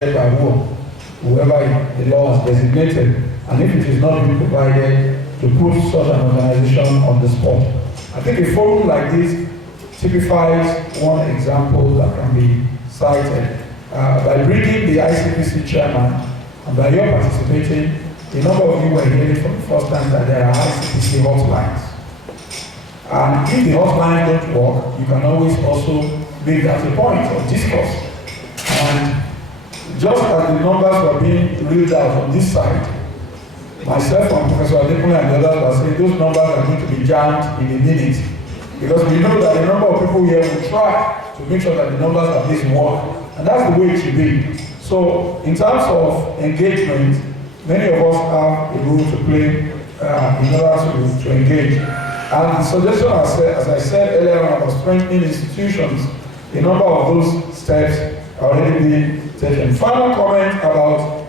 by whoever the law has designated, and if it is not being provided, to put such an organization on the spot. I think a forum like this typifies one example that can be cited. By bringing the ICPC chairman, and by your participating, a number of you were hearing for the first time that there are ICPC hotlines. And if the hotline don't work, you can always also make that a point of discourse. And just as the numbers were being read out on this side, myself and Professor Adekunle and the others were saying those numbers are going to be jammed in a minute. Because we know that a number of people here will try to make sure that the numbers at least work. And that's the way it should be. So, in terms of engagement, many of us have a role to play in order to engage. And the suggestion, as I said earlier on, about strengthening institutions, a number of those steps are already being taken. Final comment about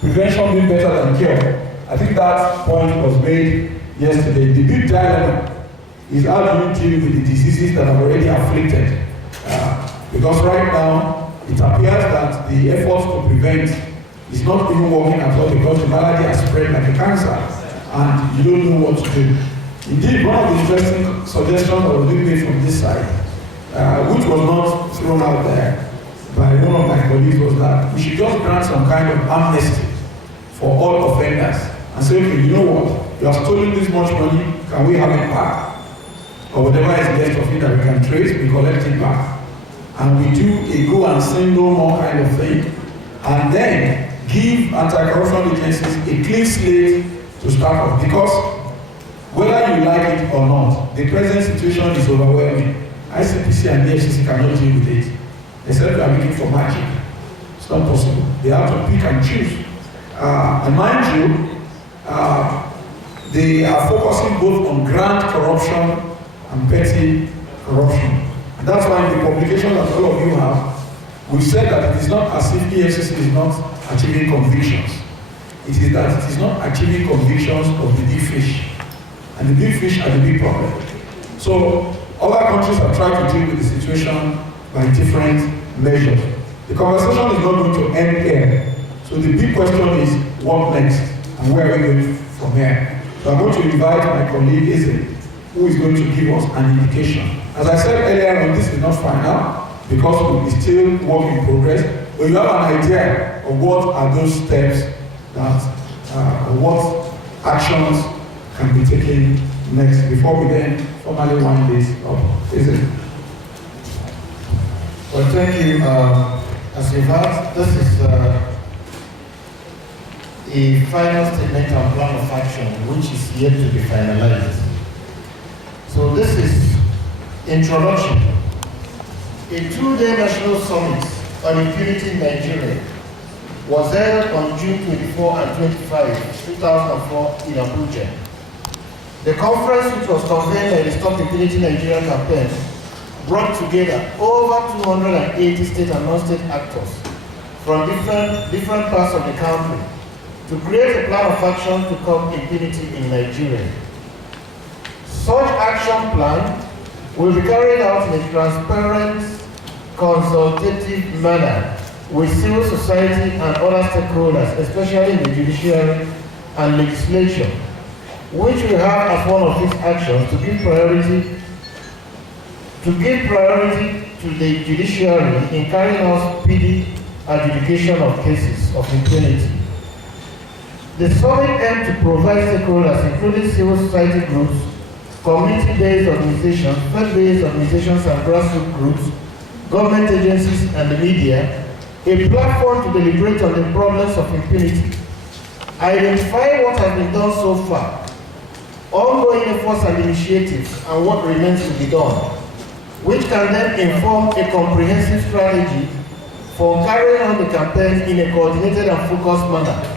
prevention being better than cure. I think that point was made yesterday. The big dilemma is how do you deal with the diseases that have already afflicted. Because right now, it appears that the efforts to prevent is not even working at all because the malady has spread like a cancer and you don't know what to do. Indeed, one of the interesting suggestions that was being made from this side, which was not thrown out there by one of my colleagues, was that we should just grant some kind of amnesty for all offenders and say, okay, you know what, you have stolen this much money, can we have it back? Or whatever is left of it that we can trace, we collect it back. And we do a go and say no more kind of thing, and then give anti-corruption agencies a clean slate to start off. Because whether you like it or not, the present situation is overwhelming. ICPC and the FCC cannot deal with it. Except they are looking for magic. It's not possible. They have to pick and choose. And mind you, they are focusing both on grand corruption and petty corruption. And that's why in the publication that all of you have, we said that it is not as if EFCC is not achieving convictions. It is that it is not achieving convictions of the big fish. And the big fish are the big problem. So other countries have tried to deal with the situation by different measures. The conversation is not going to end here. So the big question is, what next? And where are we going from here? So I'm going to invite my colleague, Eze, who is going to give us an indication. As I said earlier on, this is not final because we still work in progress. But you have an idea of what are those steps that, what actions can be taken next before we then formally wind this up. Is it? Well, thank you. As you've heard, this is a final statement and plan of action which is yet to be finalized. So this is introduction. A two-day national summit on impunity in Nigeria was held on June 24 and 25, 2004 in Abuja. The conference, which was convened by the Stop Impunity Nigeria campaign, brought together over 280 state and non-state actors from different parts of the country to create a plan of action to curb impunity in Nigeria. Such action plan will be carried out in a transparent, consultative manner with civil society and other stakeholders, especially in the judiciary and legislature, which will have as one of its actions to give priority to the judiciary in carrying out speedy adjudication of cases of impunity. The summit aimed to provide stakeholders, including civil society groups, community-based organizations, faith-based organizations and grassroots groups, government agencies and the media, a platform to deliberate on the problems of impunity, identify what has been done so far, ongoing efforts and initiatives, and what remains to be done, which can then inform a comprehensive strategy for carrying on the campaign in a coordinated and focused manner,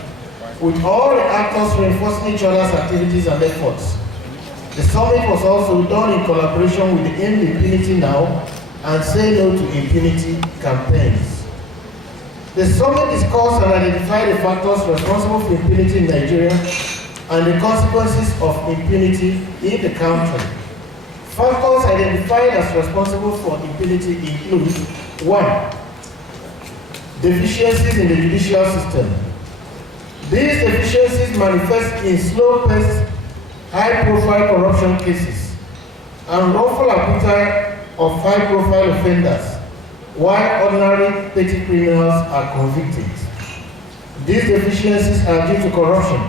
with all the actors reinforcing each other's activities and efforts. The summit was also done in collaboration with the End Impunity Now and Say No to Impunity campaigns. The summit discussed and identified the factors responsible for impunity in Nigeria and the consequences of impunity in the country. Factors identified as responsible for impunity include: 1. Deficiencies in the judicial system. These deficiencies manifest in slow-paced, high-profile corruption cases and wrongful acquittal of high-profile offenders, while ordinary petty criminals are convicted. These deficiencies are due to corruption,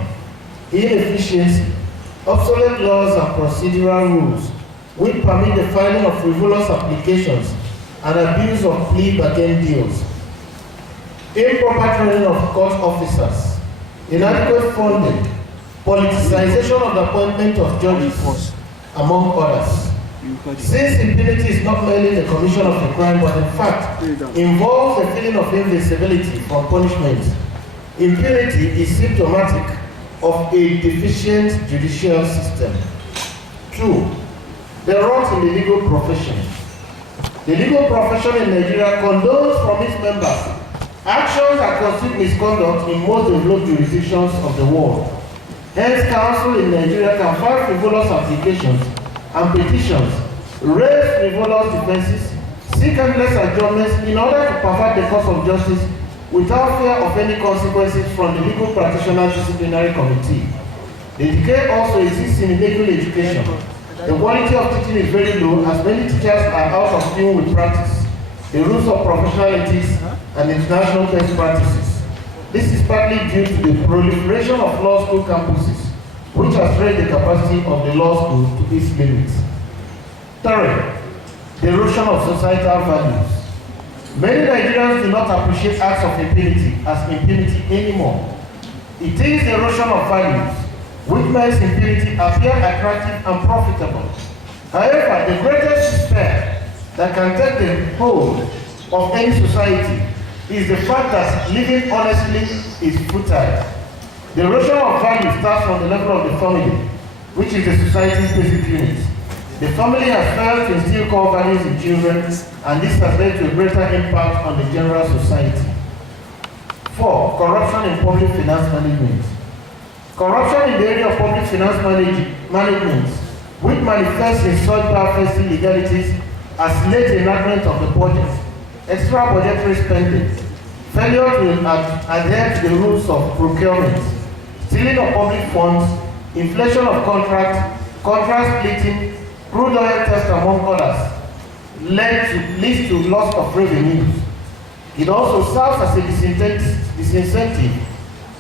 inefficiency, obsolete laws and procedural rules which permit the filing of frivolous applications and abuse of plea bargain deals, improper training of court officers, inadequate funding, politicization of the appointment of judges, among others. Since impunity is not merely the commission of a crime, but in fact involves a feeling of invincibility from punishment, impunity is symptomatic of a deficient judicial system. 2. The rot in the legal profession. The legal profession in Nigeria condones from its members actions that constitute misconduct in most developed jurisdictions of the world. Hence, counsel in Nigeria can file frivolous applications and petitions, raise frivolous defenses, seek endless adjournments in order to pervert the course of justice without fear of any consequences from the legal practitioners disciplinary committee. The decay also exists in legal education. The quality of teaching is very low as many teachers are out of tune with practice, the rules of professional ethics, and international best practices. This is partly due to the proliferation of law school campuses, which has raised the capacity of the law school to its limits. 3. The erosion of societal values. Many Nigerians do not appreciate acts of impunity as impunity anymore. It is the erosion of values which makes impunity appear attractive and profitable. However, the greatest despair that can take the hold of any society is the fact that living honestly is futile. The erosion of value starts from the level of the family, which is the society's basic unit. The family has failed to instill core values in children, and this has led to a greater impact on the general society. 4. Corruption in public finance management. Corruption in the area of public finance management, which manifests in such perverse illegalities as late enactment of the budget, extra budgetary spending, failure to adhere to the rules of procurement, stealing of public funds, inflation of contract splitting, crude oil theft, among others, leads to loss of revenues. It also serves as a disincentive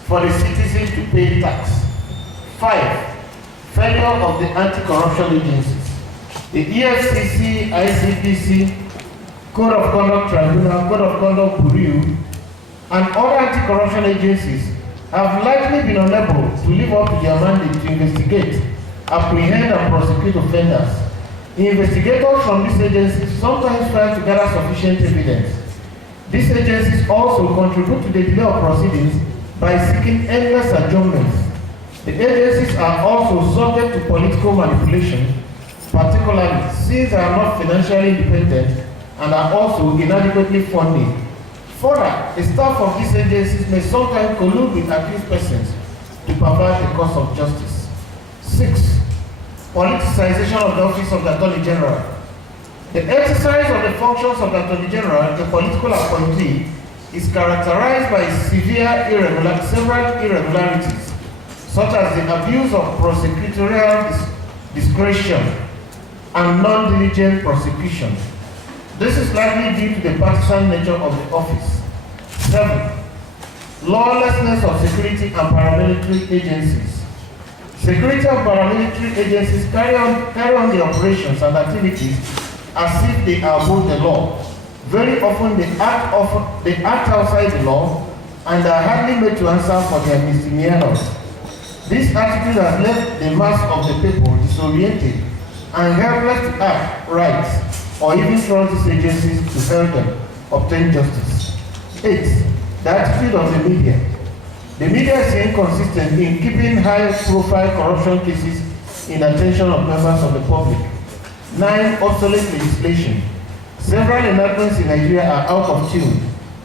for the citizens to pay tax. 5. Failure of the anti-corruption agencies. The EFCC, ICPC, Code of Conduct Tribunal, Code of Conduct Bureau, and other anti-corruption agencies have likely been unable to live up to their mandate to investigate, apprehend, and prosecute offenders. The investigators from these agencies sometimes fail to gather sufficient evidence. These agencies also contribute to the delay of proceedings by seeking endless adjournments. The agencies are also subject to political manipulation, particularly since they are not financially independent and are also inadequately funded. Further, the staff of these agencies may sometimes collude with accused persons to pervert the course of justice. 6. Politicization of the office of the Attorney General. The exercise of the functions of the Attorney General, the political appointee, is characterized by several irregularities, such as the abuse of prosecutorial discretion and non-diligent prosecution. This is likely due to the partisan nature of the office. 7. Lawlessness of security and paramilitary agencies. Security and paramilitary agencies carry on the operations and activities as if they are above the law. Very often they act outside the law and are hardly made to answer for their misdemeanors. This attitude has left the mass of the people disoriented and helpless to act right, or even trust these agencies to help them obtain justice. 8. The attitude of the media. The media is inconsistent in keeping high-profile corruption cases in attention of members of the public. 9. Obsolete legislation. Several enactments in Nigeria are out of tune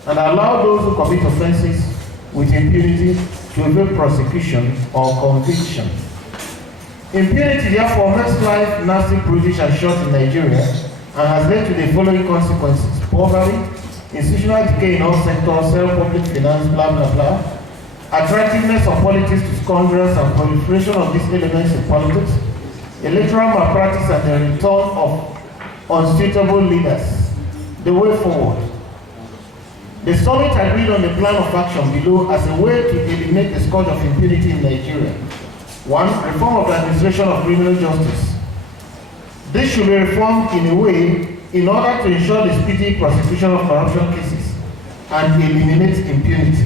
and allow those who commit offenses with impunity to evade prosecution or conviction. Impunity therefore makes life nasty, brutish, and short in Nigeria and has led to the following consequences: poverty, institutional decay in all sectors, self-public finance, blah, blah, blah, attractiveness of politics to scoundrels and proliferation of these elements in politics, electoral malpractice and the return of unsuitable leaders. The way forward. The summit agreed on the plan of action below as a way to eliminate the scourge of impunity in Nigeria. 1. Reform of the administration of criminal justice. This should be reformed in a way in order to ensure the speedy prosecution of corruption cases and eliminate impunity.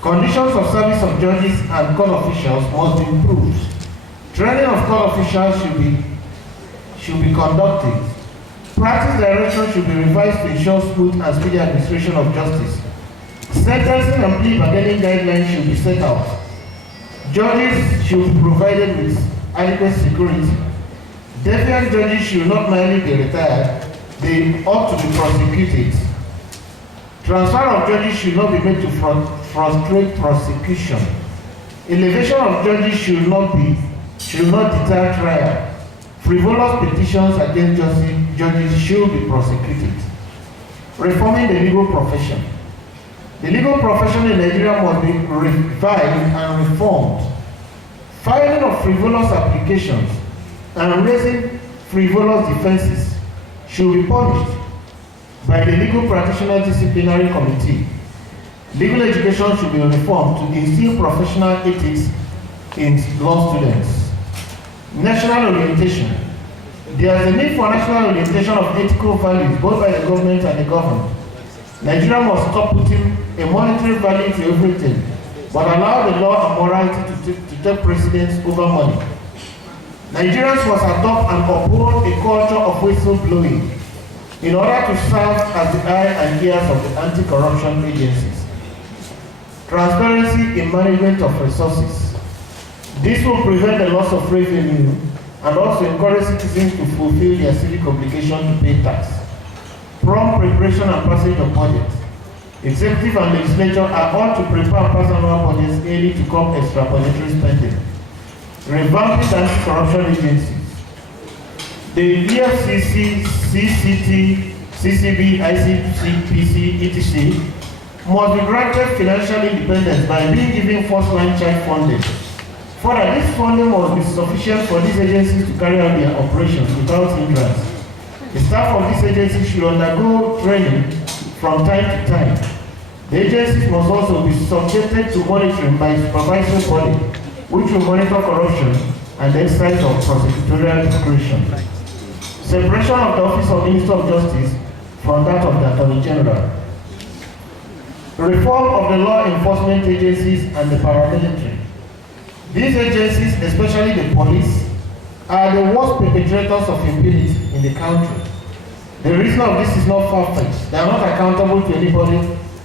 Conditions of service of judges and court officials must be improved. Training of court officials should be conducted. Practice direction should be revised to ensure smooth and speedy administration of justice. Sentencing and plea bargaining guidelines should be set out. Judges should be provided with adequate security. Defiant judges should not merely be retired, they ought to be prosecuted. Transfer of judges should not be made to frustrate prosecution. Elevation of judges should not deter trial. Frivolous petitions against judges should be prosecuted. Reforming the legal profession. The legal profession in Nigeria must be revived and reformed. Filing of frivolous applications and raising frivolous defenses should be punished by the Legal Practitioner Disciplinary Committee. Legal education should be reformed to instill professional ethics in law students. National orientation. There is a need for national orientation of ethical values both by the government and the governed. Nigeria must stop putting a monetary value to everything, but allow the law and morality to take precedence over money. Nigerians must adopt and uphold a culture of whistleblowing in order to serve as the eye and ears of the anti-corruption agencies. Transparency in management of resources. This will prevent the loss of revenue and also encourage citizens to fulfill their civic obligation to pay tax. Prompt preparation and passage of budget. Executive and legislature are all to prepare personal budgets early to curb extrapolatory spending. Revamping the anti-corruption agencies. The EFCC, CCT, CCB, ICPC, etc. must be granted financial independence by being given first-line child funding. Further, this funding must be sufficient for these agencies to carry out their operations without hindrance. The staff of these agencies should undergo training from time to time. The agencies must also be subjected to monitoring by a supervisory body, which will monitor corruption and the exercise of prosecutorial discretion. Separation of the Office of Minister of Justice from that of the Attorney General. Reform of the law enforcement agencies and the paramilitary. These agencies, especially the police, are the worst perpetrators of impunity in the country. The reason of this is not far-fetched. They are not accountable to anybody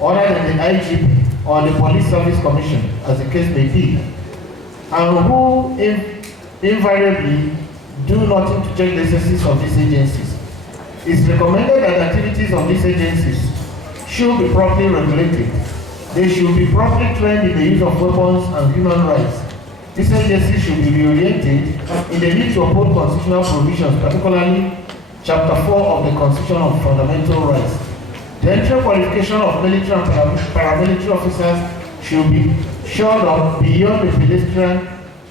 other than the IGP or the Police Service Commission, as the case may be, and who invariably do nothing to check the exercise of these agencies. It's recommended that activities of these agencies should be properly regulated. They should be properly trained in the use of weapons and human rights. These agencies should be reoriented in the need to uphold constitutional provisions, particularly Chapter 4 of the Constitution of Fundamental Rights. The entry qualification of military and paramilitary officers should be shored up beyond the pedestrian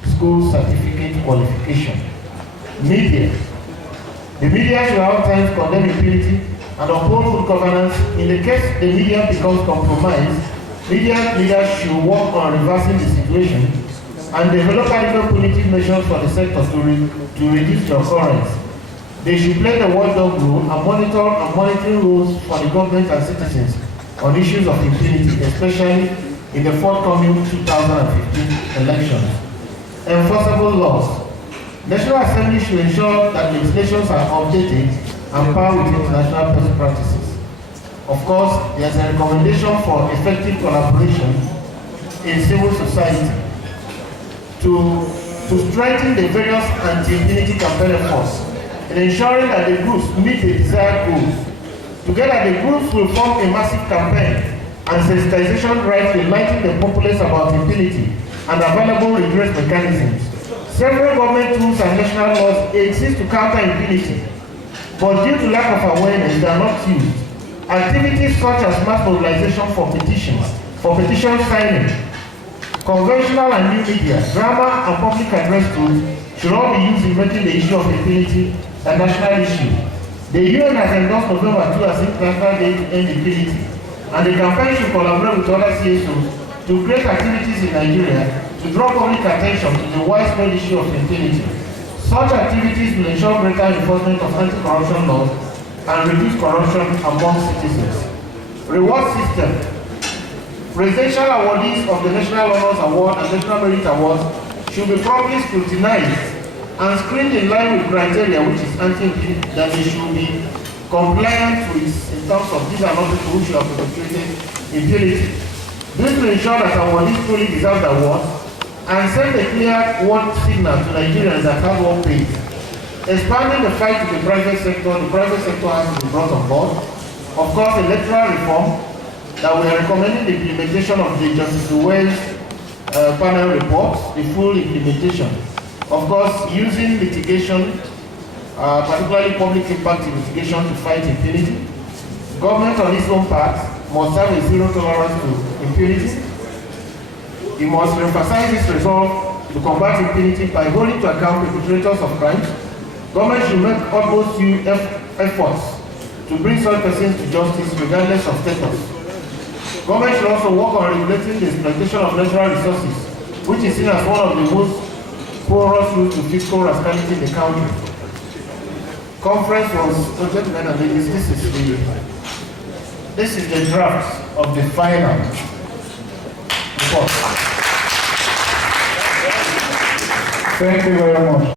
school certificate qualification. Media. The media should have times condemn impunity and uphold good governance. In the case the media becomes compromised, media leaders should work on reversing the situation and develop adequate punitive measures for the sector to reduce the occurrence. They should play the watchdog role and monitor and monitoring roles for the government and citizens on issues of impunity, especially in the forthcoming 2015 elections. Enforceable laws. National Assembly should ensure that legislations are updated and par with international best practices. Of course, there is a recommendation for effective collaboration in civil society to strengthen the various anti-impunity campaign efforts in ensuring that the groups meet the desired goals. Together, the groups will form a massive campaign and sensitization drive to enlighten the populace about impunity and available redress mechanisms. Several government tools and national laws exist to counter impunity, but due to lack of awareness, they are not used. Activities such as mass mobilization for petitions, for petition signing, conventional and new media, drama and public address tools should all be used in making the issue of impunity a national issue. The UN has endorsed November 2 as International Day to End Impunity, and the campaign should collaborate with other CSOs to create activities in Nigeria to draw public attention to the widespread issue of impunity. Such activities will ensure greater enforcement of anti-corruption laws and reduce corruption among citizens. Reward system. Presidential awardees of the National Honors Award and National Merit Awards should be properly scrutinized and screened in line with criteria which is anti-impunity, that they should be compliant with in terms of these are not people who should have perpetrated impunity. This will ensure that awardees truly deserve the award and send a clear word signal to Nigerians that hard work pays. Expanding the fight to the private sector has to be brought on board. Of course, electoral reform, that we are recommending the implementation of the Justice Wells panel report, the full implementation. Of course, using litigation, particularly public impact litigation, to fight impunity. Government on its own part must have a zero tolerance to impunity. It must emphasize its resolve to combat impunity by holding to account perpetrators of crimes. Government should make utmost due efforts to bring such persons to justice regardless of status. Government should also work on regulating the exploitation of natural resources, which is seen as one of the most porous routes to fiscal rascality in the country. Conference was, gentlemen and ladies, this is the draft of the final report. Thank you very much.